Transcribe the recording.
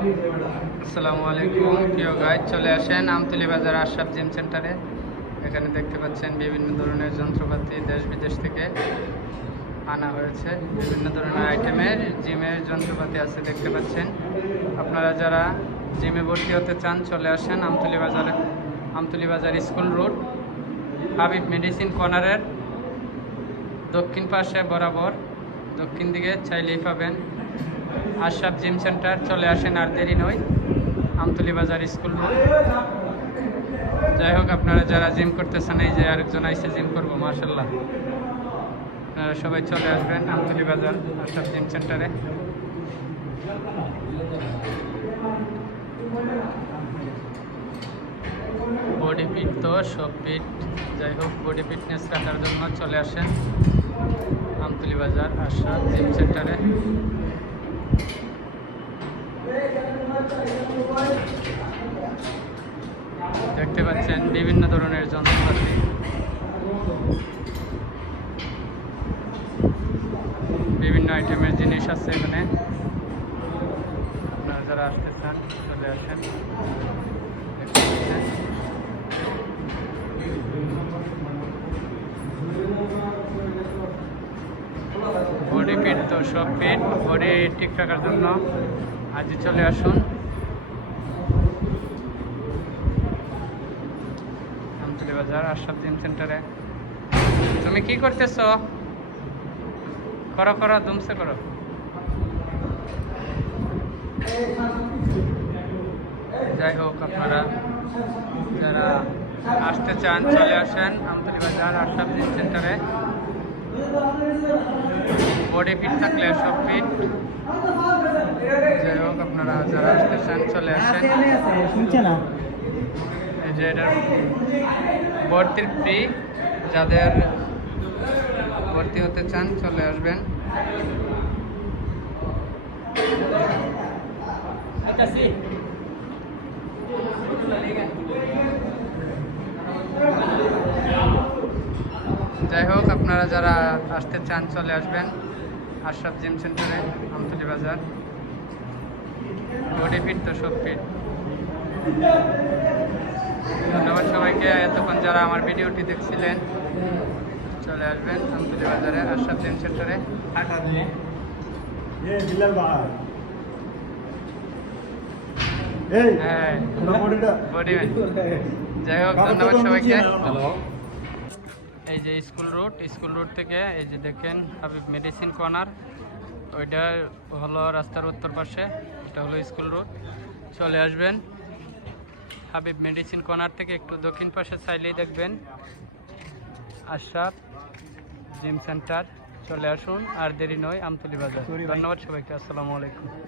আসসালামু আলাইকুম প্রিয় গাইড, চলে আসেন আমতলী বাজার আশরাফ জিম সেন্টারে। এখানে দেখতে পাচ্ছেন বিভিন্ন ধরনের যন্ত্রপাতি দেশ বিদেশ থেকে আনা হয়েছে। বিভিন্ন ধরনের আইটেমের জিমের যন্ত্রপাতি আছে দেখতে পাচ্ছেন। আপনারা যারা জিমে ভর্তি হতে চান চলে আসেন আমতলী বাজার স্কুল রোড হাবিব মেডিসিন কর্নারের দক্ষিণ পাশে বরাবর দক্ষিণ দিকে চাইলেই পাবেন আশরাফ জিম সেন্টার। চলে আসেন, আর দেরি নয়, আমতলী বাজার স্কুল রোড। যাই হোক, আপনারা যারা জিম করতেছেন, এই যে আরেকজন আইসে জিম করবো, মাশাল্লাহ। আপনারা সবাই চলে আসবেন আমতলী বাজার আশরাফ জিম সেন্টারে। বডি ফিট তো সব ফিট, যাই হোক বডি ফিটনেস রাখার জন্য চলে আসেন আমতলী বাজার আশরাফ জিম সেন্টারে। দেখতে পাচ্ছেন বিভিন্ন ধরনের যন্ত্রপাতি, বিভিন্ন আইটেমের জিনিস আছে এখানে। আপনারা যারা আসতে চান চলে আসেন। বডি ফিট তো সব ফিট, বডি ঠিক রাখার জন্য আজই চলে আসুন আমতলী বাজার আশরাফ জিম সেন্টারে। তুমি কি করতেছ? করো করো, দুমসে করো। যাই হোক, আপনারা যারা আসতে চান চলে আসেন আমতলী বাজার আশরাফ জিম সেন্টারে। বডি ফিট থাকলে সব ফিট। যাই হোক, আপনারা যারা আসতে চান চলে আসেন। এই যে এটার ভর্তির ফ্রি, যাদের ভর্তি হতে চান চলে আসবেন। যাই হোক, আপনারা যারা আসতে চান চলে আসবেন আশরাফ জিম সেন্টারে আমতলী বাজার। বডি ফিট তো সব ফিট। ধন্যবাদ সবাইকে, এতক্ষণ যারা আমার ভিডিওটি দেখছিলেন। চলে আসবেন আমতলী বাজারে আশরাফ জিম সেন্টারে। যাই হোক, ধন্যবাদ সবাইকে। এই যে স্কুল রোড থেকে এই যে দেখেন হাবিব মেডিসিন কর্নার, ওইটা হলো রাস্তার উত্তর পাশে, এটা হলো স্কুল রোড। চলে আসবেন হাবিব মেডিসিন কর্নার থেকে একটু দক্ষিণ পাশে চাইলেই দেখবেন আশরাফ জিম সেন্টার। চলে আসুন, আর দেরি নয়, আমতলী বাজার। ধন্যবাদ সবাইকে, আসসালামু আলাইকুম।